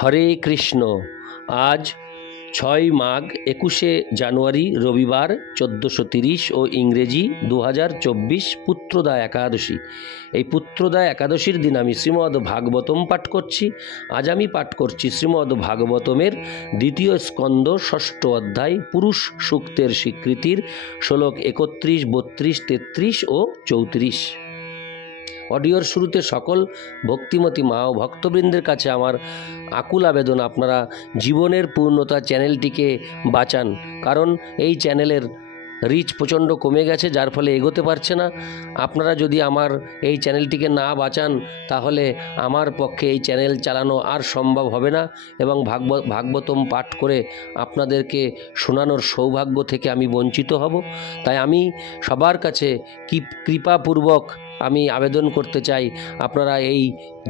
হরে কৃষ্ণ। আজ 6 মাঘ 21শে জানুয়ারি রবিবার 1430 ও ইংরেজি 2024 পুত্রদা একাদশী। এই পুত্রদা একাদশীর দিন আমি শ্রীমদ্ ভাগবতম পাঠ করছি। আজ আমি পাঠ করছি শ্রীমদ্ ভাগবতমের 2য় স্কন্দ 6ষ্ঠ অধ্যায় পুরুষ সূক্তের স্বীকৃতির শ্লোক 31, 32, 33 ও 34। অডিওর শুরুতে সকল ভক্তিমতী মা ও ভক্তবৃন্দের কাছে আমার আকুল আবেদন, আপনারা জীবনের পূর্ণতা চ্যানেলটিকে বাঁচান। কারণ এই চ্যানেলের রিচ প্রচণ্ড কমে গেছে, যার ফলে এগোতে পারছে না। আপনারা যদি আমার এই চ্যানেলটিকে না বাঁচান তাহলে আমার পক্ষে এই চ্যানেল চালানো আর সম্ভব হবে না এবং ভাগবতম পাঠ করে আপনাদেরকে শোনানোর সৌভাগ্য থেকে আমি বঞ্চিত হব। তাই আমি সবার কাছে কৃপাপূর্বক আমি আবেদন করতে চাই, আপনারা এই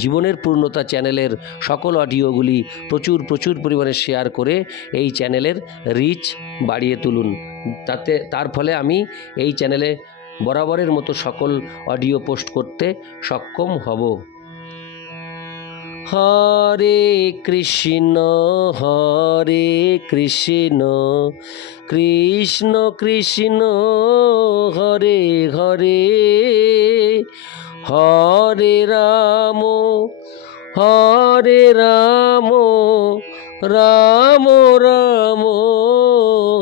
জীবনের পূর্ণতা চ্যানেলের সকল অডিওগুলি প্রচুর পরিমাণে শেয়ার করে এই চ্যানেলের রিচ বাড়িয়ে তুলুন। তার ফলে আমি এই চ্যানেলে বরাবরের মতো সকল অডিও পোস্ট করতে সক্ষম হব। হরে কৃষ্ণ কৃষ্ণ কৃষ্ণ হরে হরে, হরে রাম রাম রাম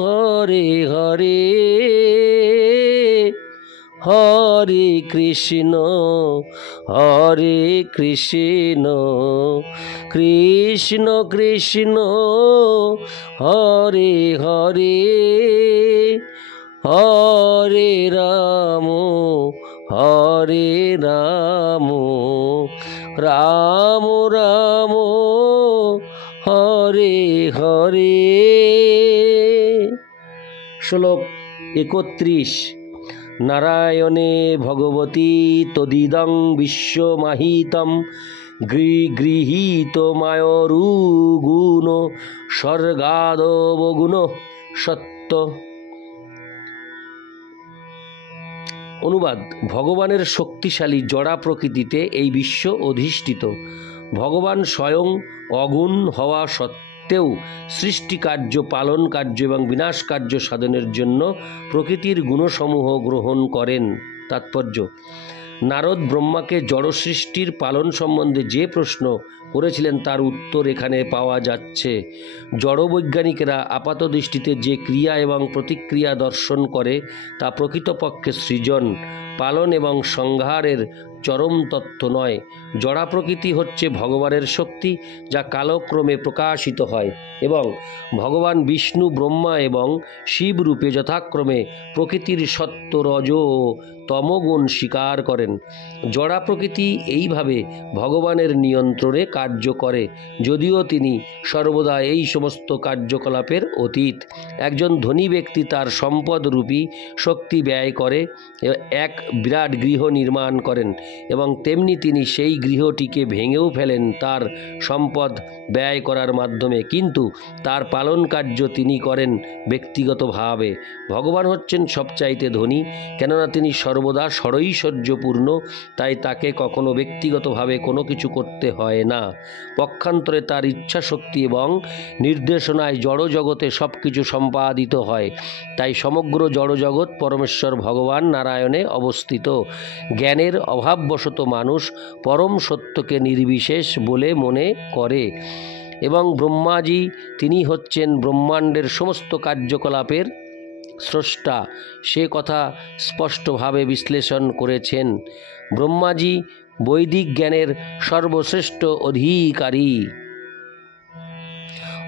হরে হরে, হরে কৃষ্ণ কৃষ্ণ কৃষ্ণ হরে হরে, হরে রাম রাম রাম হরে হরে। শ্লোক 31। নারায়ণে ভগবতী তদিদং বিশ্বমাহিতম গৃহীত মায়রুগুণ স্বর্গাদবগুণ সত্য। অনুবাদ: ভগবানের শক্তিশালী জড়া প্রকৃতিতে এই বিশ্ব অধিষ্ঠিত। ভগবান স্বয়ং অগুণ হওয়া সত্ত্বেও সৃষ্টি কার্য, পালন কার্য এবং বিনাশ কার্য সাধনের জন্য প্রকৃতির গুণসমূহ গ্রহণ করেন। তাৎপর্য: নারদ ব্রহ্মাকে জড় সৃষ্টির পালন সম্বন্ধে যে প্রশ্ন করেছিলেন তার উত্তর এখানে পাওয়া যাচ্ছে। জড় বৈজ্ঞানিকেরা আপাত দৃষ্টিতে যে ক্রিয়া এবং প্রতিক্রিয়া দর্শন করে তা প্রকৃতপক্ষে সৃজন, পালন এবং সংহারের চরম তত্ত্ব নয়। জড়া প্রকৃতি হচ্ছে ভগবানের শক্তি, যা কালক্রমে প্রকাশিত হয় এবং ভগবান বিষ্ণু, ব্রহ্মা এবং শিব রূপে যথাক্রমে প্রকৃতির সত্য, রজ ও তমগুণ স্বীকার করেন। জড়া প্রকৃতি এইভাবে ভগবানের নিয়ন্ত্রণে কার্য করে, যদিও তিনি সর্বদা এই সমস্ত কার্যকলাপের অতীত। একজন ধনী ব্যক্তি তার সম্পদরূপী শক্তি ব্যয় করে এক বিরাট গৃহ নির্মাণ করেন এবং তেমনি তিনি সেই গৃহটিকে ভেঙেও ফেলেন তার সম্পদ ব্যয় করার মাধ্যমে, কিন্তু তার পালন কার্য তিনি করেন ব্যক্তিগতভাবে। ভগবান হচ্ছেন সবচাইতে ধনী, কেননা তিনি সর্বদা ষড়ৈশ্বর্যপূর্ণ, তাই তাকে কখনো ব্যক্তিগতভাবে কোনো কিছু করতে হয় না। পক্ষান্তরে তার ইচ্ছা শক্তি এবং নির্দেশনায় জড়জগতে সব কিছু সম্পাদিত হয়। তাই সমগ্র জড়জগৎ পরমেশ্বর ভগবান নারায়ণে অবস্থিত। জ্ঞানের অভাববশত মানুষ পরম সত্যকে নির্বিশেষ বলে মনে করে এবং ব্রহ্মাজি, তিনি হচ্ছেন ব্রহ্মাণ্ডের সমস্ত কার্যকলাপের স্রষ্টা, সে কথা স্পষ্টভাবে বিশ্লেষণ করেছেন। ব্রহ্মাজি বৈদিক জ্ঞানের সর্বশ্রেষ্ঠ অধিকারী,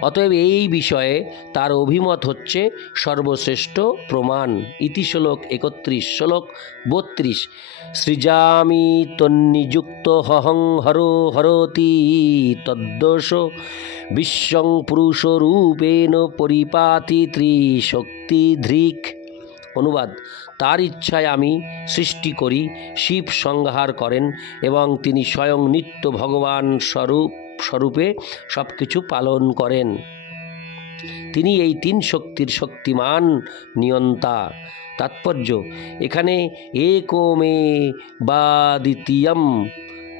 অতএব এই বিষয়ে তার অভিমত হচ্ছে সর্বশ্রেষ্ঠ প্রমাণ। ইতি শ্লোক 31। শ্লোক 32। সৃজামি তন্নিযুক্ত হহং হরো হরতি তদ্দোষ বিশ্বং পুরুষরূপেণ পরিপাতি ত্রিশক্তি ধৃক। অনুবাদ: তার ইচ্ছায় আমি সৃষ্টি করি, শিব সংহার করেন এবং তিনি স্বয়ং নিত্য ভগবান স্বরূপে সব কিছু পালন করেন। তিনি এই 3 শক্তির শক্তিমান নিয়ন্তা। তাৎপর্য: এখানে একমে বা দ্বিতীয়ম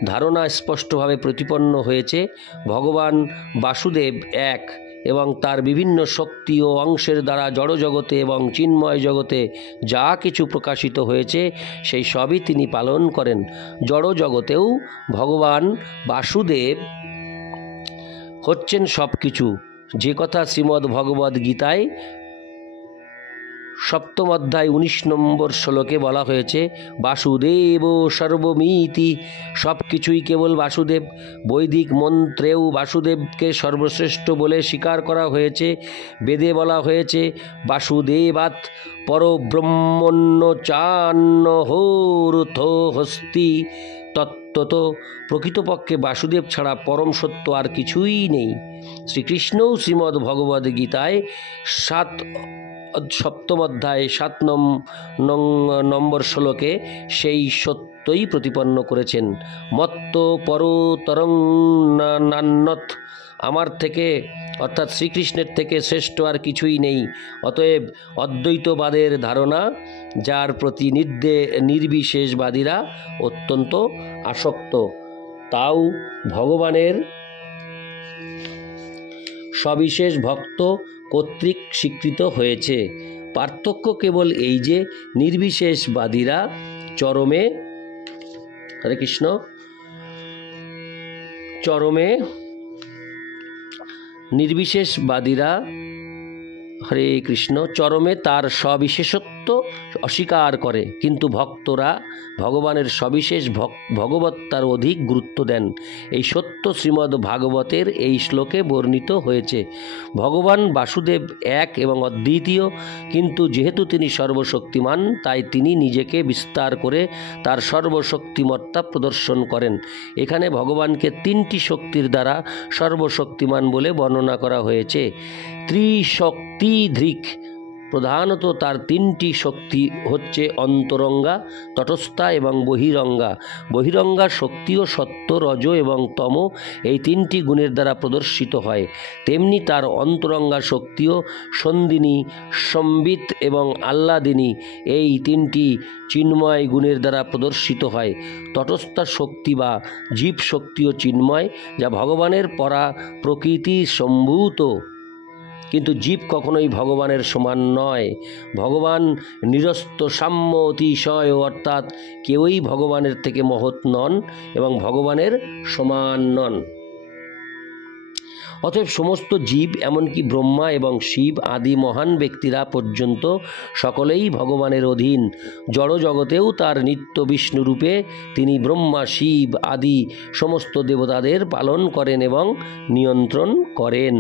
ধারণা স্পষ্টভাবে প্রতিপন্ন হয়েছে। ভগবান বাসুদেব এক এবং তার বিভিন্ন শক্তি ও অংশের দ্বারা জড়জগতে এবং চিন্ময় জগতে যা কিছু প্রকাশিত হয়েছে সেই সবই তিনি পালন করেন। জড়জগতেও ভগবান বাসুদেব হচ্ছেন সব কিছু, যে কথা শ্রীমদ্ ভগবদ্ গীতায় 7ম অধ্যায় 19 নম্বর শ্লোকে বলা হয়েছে, বাসুদেব সর্বমিতি, সব কিছুই কেবল বাসুদেব। বৈদিক মন্ত্রেও বাসুদেবকে সর্বশ্রেষ্ঠ বলে স্বীকার করা হয়েছে। বেদে বলা হয়েছে, বাসুদেবাৎ পরব্রহ্মণ্য চান্নহোরুথ হস্তি তত্ত্বত। প্রকৃতপক্ষে বাসুদেব ছাড়া পরম সত্য আর কিছুই নেই। শ্রীকৃষ্ণও শ্রীমদ্ ভগবদ্ গীতায় 7ম অধ্যায় 7 নম্বর শ্লোকে সেই সত্যই প্রতিপন্ন করেছেন। মত্ত পরতরং নান্যৎ, আমার থেকে অর্থাৎ শ্রীকৃষ্ণের থেকে শ্রেষ্ঠ আর কিছুই নেই। অতএব অদ্বৈতবাদের ধারণা, যার প্রতি নির্বিশেষবাদীরা অত্যন্ত আসক্ত, তাও ভগবানের সবিশেষ ভক্ত কর্তৃক স্বীকৃত হয়েছে। পার্থক্য কেবল এই যে নির্বিশেষবাদীরা চরমে, হরে কৃষ্ণ, নির্বিশেষবাদীরা, হরে কৃষ্ণ, চরমে তার সবিশেষত্ব অস্বীকার করে, কিন্তু ভক্তরা ভগবানের সবিশেষ ভগবত্তার অধিক গুরুত্ব দেন। এই সত্য শ্রীমদ্ ভাগবতের এই শ্লোকে বর্ণিত হয়েছে। ভগবান বাসুদেব এক এবং অদ্বিতীয়, কিন্তু যেহেতু তিনি সর্বশক্তিমান, তাই তিনি নিজেকে বিস্তার করে তার সর্বশক্তিমত্তা প্রদর্শন করেন। এখানে ভগবানকে 3টি শক্তির দ্বারা সর্বশক্তিমান বলে বর্ণনা করা হয়েছে। ত্রিশক্তিধৃক, প্রধানত তার 3টি শক্তি হচ্ছে অন্তরঙ্গা, তটস্থা এবং বহিরঙ্গা। বহিরঙ্গা শক্তিও সত্য, রজ এবং তম, এই 3টি গুণের দ্বারা প্রদর্শিত হয়। তেমনি তার অন্তরঙ্গা শক্তিও সন্দিনী, সম্বিত এবং আহ্লাদিনী, এই 3টি চিন্ময় গুণের দ্বারা প্রদর্শিত হয়। তটস্থা শক্তি বা জীব শক্তিও চিন্ময়, যা ভগবানের পরা প্রকৃতি সম্ভূত, কিন্তু জীব কখনোই ভগবানের সমান নয়। ভগবান নিরস্ত, সাম্য, অতিশয়, অর্থাৎ কেউই ভগবানের থেকে মহৎ নন এবং ভগবানের সমান নন। অতএব সমস্ত জীব, এমনকি ব্রহ্মা এবং শিব আদি মহান ব্যক্তিরা পর্যন্ত সকলেই ভগবানের অধীন। জড়জগতেও তার নিত্য বিষ্ণুরূপে তিনি ব্রহ্মা, শিব আদি সমস্ত দেবতাদের পালন করেন এবং নিয়ন্ত্রণ করেন।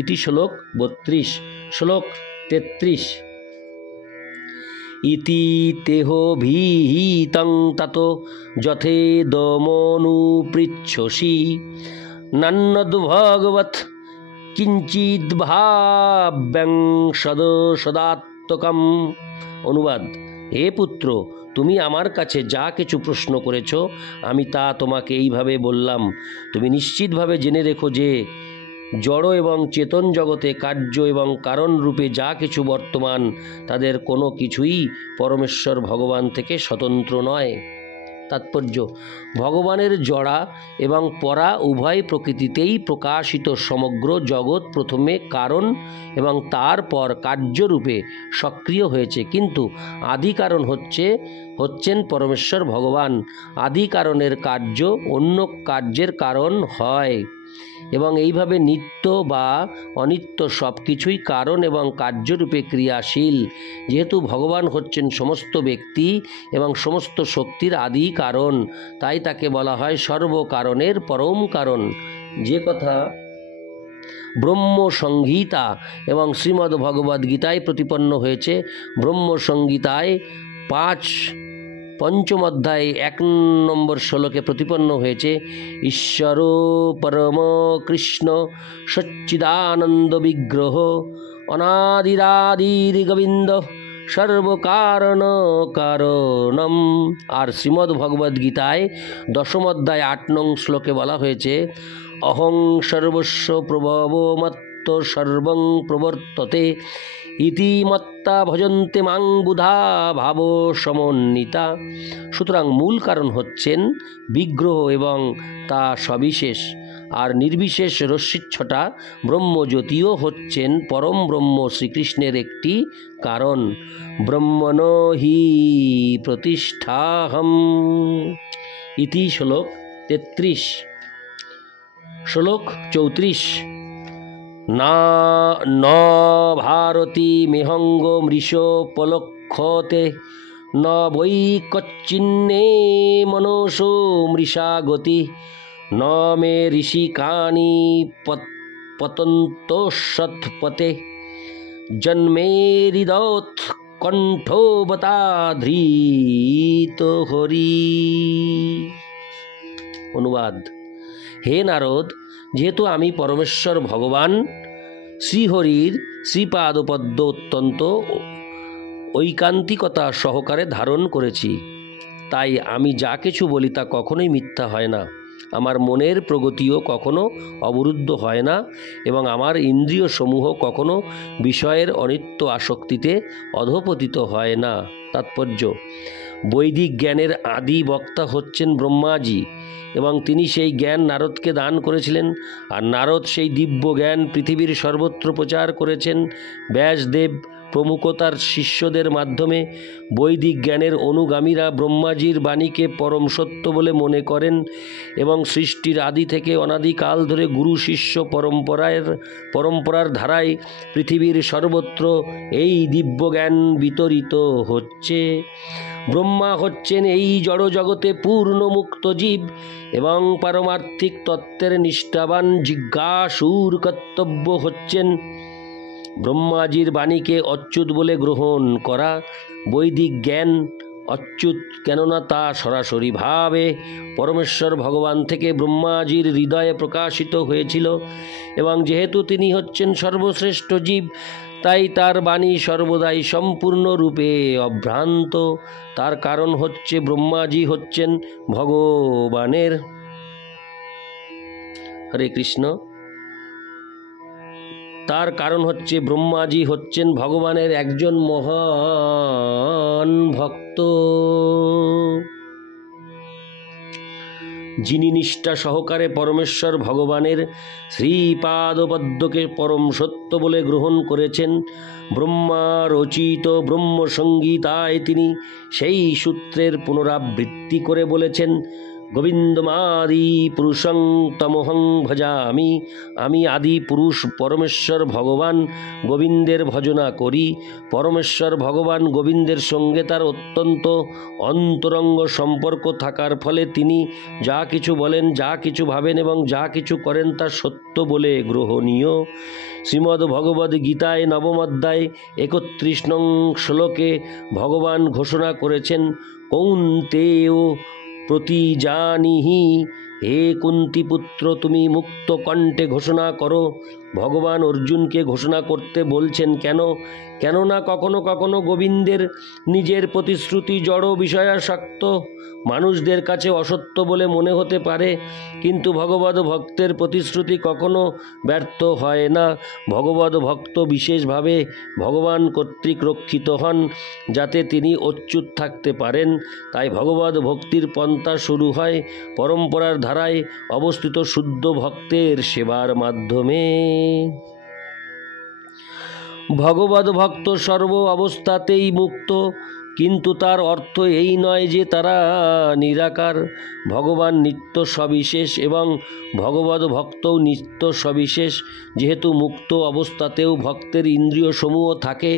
ইতি শ্লোক 32। শ্লোক 33। ইতি তেহোভিহিতং ততো যথেদমনুপৃচ্ছসি নান্যদ্ভগবৎ কিঞ্চিদ্ভাব্যং সদাত্মকম। অনুবাদ: হে পুত্র, তুমি আমার কাছে যা কিছু প্রশ্ন করেছ, আমি তা তোমাকে এইভাবে বললাম। তুমি নিশ্চিতভাবে জেনে রেখো যে জড় এবং চেতন জগতে কার্য এবং কারণ রূপে যা কিছু বর্তমান, তাদের কোনো কিছুই পরমেশ্বর ভগবান থেকে স্বতন্ত্র নয়। তাৎপর্য: ভগবানের জড়া এবং পরা উভয় প্রকৃতিতেই প্রকাশিত সমগ্র জগৎ প্রথমে কারণ এবং তারপর কার্যরূপে সক্রিয় হয়েছে, কিন্তু আদি কারণ হচ্ছেন পরমেশ্বর ভগবান। আদি কারণের কার্য অন্য কার্যের কারণ হয় এবং এইভাবে নিত্য বা অনিত্য সব কিছুই কারণ এবং কার্যরূপে ক্রিয়াশীল। যেহেতু ভগবান হচ্ছেন সমস্ত ব্যক্তি এবং সমস্ত শক্তির আদি কারণ, তাই তাকে বলা হয় সর্বকারণের পরম কারণ। যে কথা ব্রহ্মসংহিতা এবং শ্রীমদ্ ভগবদ্ গীতায় প্রতিপন্ন হয়েছে। ব্রহ্মসংহিতায় 5ম অধ্যায় 1 নম্বর শ্লোকে প্রতিপন্ন হয়েছে, ঈশ্বর পরম কৃষ্ণ সচ্চিদানন্দ বিগ্রহ অনাদিরাদির গোবিন্দ সর্বকারণ কারণম। আর শ্রীমদ্ ভগবদ্ গীতায় 10ম অধ্যায় 8 নং শ্লোকে বলা হয়েছে, অহং সর্বস্ব প্রভবো তত্ত্ব সর্বং প্রবর্ততে ইতি মত্তা ভজন্তে মাং বুধা ভাব সমন্বিতা। সুতরাং মূল কারণ হচ্ছেন বিগ্রহ এবং তা সবিশেষ, আর নির্বিশেষ রশ্মিচ্ছটা ব্রহ্মজ্যোতিও হচ্ছেন পরম ব্রহ্ম শ্রীকৃষ্ণের একটি কারণ। ব্রহ্মণো হি প্রতিষ্ঠাহম। ইতি শ্লোক 33। শ্লোক 34। না ন ভারতী মেহঙ্গ মৃষোপলক্ষতে ন বৈ কচ্চিন্নে মনসো মৃষা গতি ন মে ঋষিকানি পতন্তোষৎপতে জন্মেরিদোৎ কণ্ঠোবতাধৃত হরি। অনুবাদ: হে নারদ, যেহেতু আমি পরমেশ্বর ভগবান শ্রীহরির শ্রীপাদপদ্ম অত্যন্ত ঐকান্তিকতা সহকারে ধারণ করেছি, তাই আমি যা কিছু বলি তা কখনোই মিথ্যা হয় না। আমার মনের প্রগতিও কখনো অবরুদ্ধ হয় না এবং আমার ইন্দ্রিয় সমূহ কখনো বিষয়ের অনিত্য আসক্তিতে অধঃপতিত হয় না। তাৎপর্য: বৈদিক জ্ঞানের আদি বক্তা হচ্ছেন ব্রহ্মাজি এবং তিনি সেই জ্ঞান নারদকে দান করেছিলেন, আর নারদ সেই দিব্য জ্ঞান পৃথিবীর সর্বত্র প্রচার করেছেন। ব্যাসদেব প্রমুখ তার শিষ্যদের মাধ্যমে বৈদিক জ্ঞানের অনুগামীরা ব্রহ্মাজির বাণীকে পরম সত্য বলে মনে করেন এবং সৃষ্টির আদি থেকে অনাদিকাল ধরে গুরু শিষ্য পরম্পরার ধারায় পৃথিবীর সর্বত্র এই দিব্য জ্ঞান বিতরিত হচ্ছে। ব্রহ্মা হচ্ছেন এই জড় জগতে পূর্ণ মুক্ত জীব এবং পারমার্থিক তত্ত্বের নিষ্ঠাবান জিজ্ঞাসুর কর্তব্য হচ্ছেন ব্রহ্মাজির বাণীকে অচ্যুত বলে গ্রহণ করা। বৈদিক জ্ঞান অচ্যুত, কেননা তা সরাসরিভাবে পরমেশ্বর ভগবান থেকে ব্রহ্মাজির হৃদয়ে প্রকাশিত হয়েছিল এবং যেহেতু তিনি হচ্ছেন সর্বশ্রেষ্ঠ জীব, তাই তার বাণী সর্বদাই সম্পূর্ণরূপে অভ্রান্ত। তার কারণ হচ্ছে ব্রহ্মাজি হচ্ছেন ভগবানের। হরে কৃষ্ণ। তার কারণ হচ্ছে ব্রহ্মাজি হচ্ছেন ভগবানের একজন মহান ভক্ত, যিনি নিষ্ঠা সহকারে পরমেশ্বর ভগবানের শ্রীপাদপদ্মকে পরম সত্য বলে গ্রহণ করেছেন। ব্রহ্মা রচিত ব্রহ্মসংগীতায় তিনি সেই সূত্রের পুনরাবৃত্তি করে বলেছেন, গোবিন্দমাদি পুরুষং তমহং ভজামি। আমি আদি পুরুষ পরমেশ্বর ভগবান গোবিন্দের ভজনা করি। পরমেশ্বর ভগবান গোবিন্দের সঙ্গে তার অত্যন্ত অন্তরঙ্গ সম্পর্ক থাকার ফলে তিনি যা কিছু বলেন, যা কিছু ভাবেন এবং যা কিছু করেন তা সত্য বলে গ্রহণীয়। শ্রীমদ্ ভগবদ্ গীতায় নবম অধ্যায় 31 নং শ্লোকে ভগবান ঘোষণা করেছেন, কৌন্তেয় প্রতিজানিহি, হে কুন্তিপুত্র, তুমি মুক্ত কণ্ঠে ঘোষণা করো। ভগবান অর্জুনকে ঘোষণা করতে বলছেন কেন? কেননা কখনো কখনো গোবিন্দের নিজের প্রতিশ্রুতি জড় বিষয়াসক্ত মানুষদের কাছে অসত্য বলে মনে হতে পারে, কিন্তু ভগবদ ভক্তের প্রতিশ্রুতি কখনো ব্যর্থ হয় না। ভগবদ ভক্ত বিশেষভাবে ভগবান কর্তৃক রক্ষিত হন যাতে তিনি অচ্যুত থাকতে পারেন। তাই ভগবদ ভক্তির পন্থা শুরু হয় পরম্পরার ধারায় অবস্থিত শুদ্ধ ভক্তের সেবার মাধ্যমে। ভগবদ ভক্ত সর্ব অবস্থাতেই মুক্ত, কিন্তু তার অর্থ এই নয় যে তারা নিরাকার। ভগবান নিত্য সবিশেষ এবং ভগবদ ভক্তও নিত্য সবিশেষ। যেহেতু মুক্ত অবস্থাতেও ভক্তের ইন্দ্রিয় সমূহ থাকে,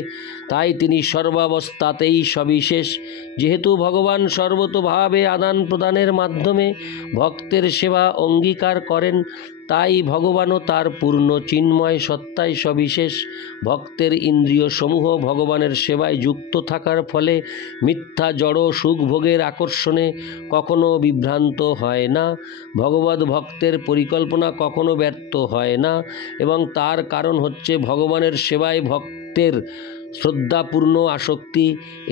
তাই তিনি সর্বাবস্থাতেই সবিশেষ। যেহেতু ভগবান সর্বতোভাবে আদান প্রদানের মাধ্যমে ভক্তের সেবা অঙ্গীকার করেন, তাই ভগবানও তার পূর্ণ চিন্ময় সত্তায় সবিশেষ। ভক্তের ইন্দ্রিয় সমূহ ভগবানের সেবায় যুক্ত থাকার ফলে মিথ্যা জড় সুখভোগের আকর্ষণে কখনো বিভ্রান্ত হয় না। ভগবদ ভক্তের পরিকল্পনা কখনো ব্যর্থ হয় না এবং তার কারণ হচ্ছে ভগবানের সেবায় ভক্তের শ্রদ্ধাপূর্ণ আসক্তি,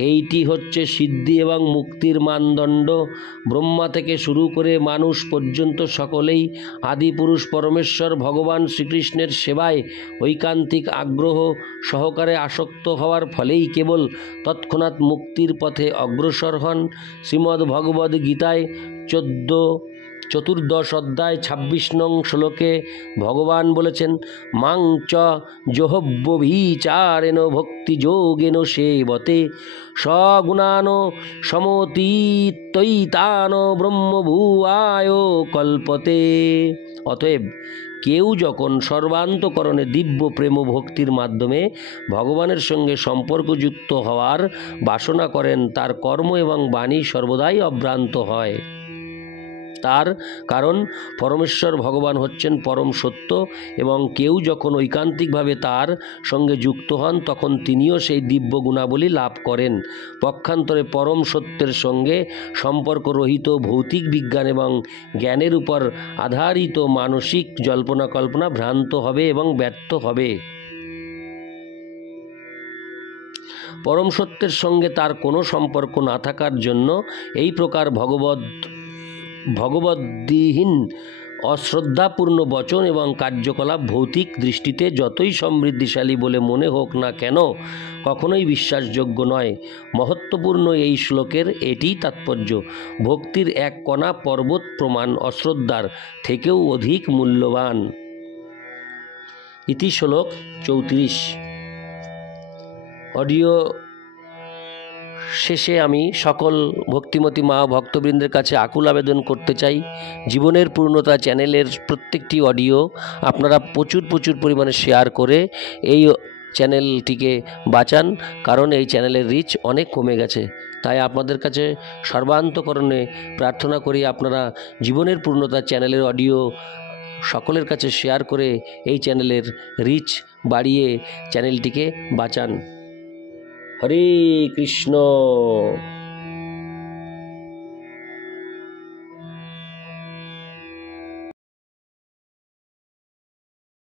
এইটি হচ্ছে সিদ্ধি এবং মুক্তির মানদণ্ড। ব্রহ্মা থেকে শুরু করে মানুষ পর্যন্ত সকলেই আদিপুরুষ পরমেশ্বর ভগবান শ্রীকৃষ্ণের সেবায় ঐকান্তিক আগ্রহ সহকারে আসক্ত হওয়ার ফলেই কেবল তৎক্ষণাৎ মুক্তির পথে অগ্রসর হন। শ্রীমদ্ ভগবদ্ গীতায় 14 অধ্যায় 26 নং শ্লোকে ভগবান বলেছেন, মাং চ জোহব্যভিচারেণ ভক্তি যোগেন সেবতে সগুণান সমতীতৈতান ব্রহ্মভুয়ায় কল্পতে। অতএব কেউ যখন সর্বান্তকরণে দিব্য প্রেম ভক্তির মাধ্যমে ভগবানের সঙ্গে সম্পর্কযুক্ত হওয়ার বাসনা করেন, তার কর্ম এবং বাণী সর্বদাই অভ্রান্ত হয়। তার কারণ পরমেশ্বর ভগবান হচ্ছেন পরম সত্য, এবং কেউ যখন ঐকান্তিকভাবে তার সঙ্গে যুক্ত হন তখন তিনিও সেই দিব্য গুণাবলী লাভ করেন। পক্ষান্তরে পরম সত্যের সঙ্গে সম্পর্করহিত ভৌতিক বিজ্ঞান এবং জ্ঞানের উপর আধারিত মানসিক জল্পনা কল্পনা ভ্রান্ত হবে এবং ব্যর্থ হবে। পরম সত্যের সঙ্গে তার কোনো সম্পর্ক না থাকার জন্য এই প্রকার ভগবদ্বিহীন অশ্রদ্ধাপূর্ণ বচন এবং কার্যকলাপ ভৌতিক দৃষ্টিতে যতই সমৃদ্ধিশালী বলে মনে হোক না কেন কখনোই বিশ্বাসযোগ্য নয়। মহত্বপূর্ণ এই শ্লোকের এটিই তাৎপর্য। ভক্তির এক কণা পর্বত প্রমাণ অশ্রদ্ধার থেকেও অধিক মূল্যবান। ইতি শ্লোক 34। অডিও শেষে আমি সকল ভক্তিমতী মা ভক্তবৃন্দের কাছে আকুল আবেদন করতে চাই, জীবনের পূর্ণতা চ্যানেলের প্রত্যেকটি অডিও আপনারা প্রচুর পরিমাণে শেয়ার করে এই চ্যানেলটিকে বাঁচান, কারণ এই চ্যানেলের রিচ অনেক কমে গেছে। তাই আপনাদের কাছে সর্বান্তকরণে প্রার্থনা করি আপনারা জীবনের পূর্ণতা চ্যানেলের অডিও সকলের কাছে শেয়ার করে এই চ্যানেলের রিচ বাড়িয়ে চ্যানেলটিকে বাঁচান। হরে কৃষ্ণ।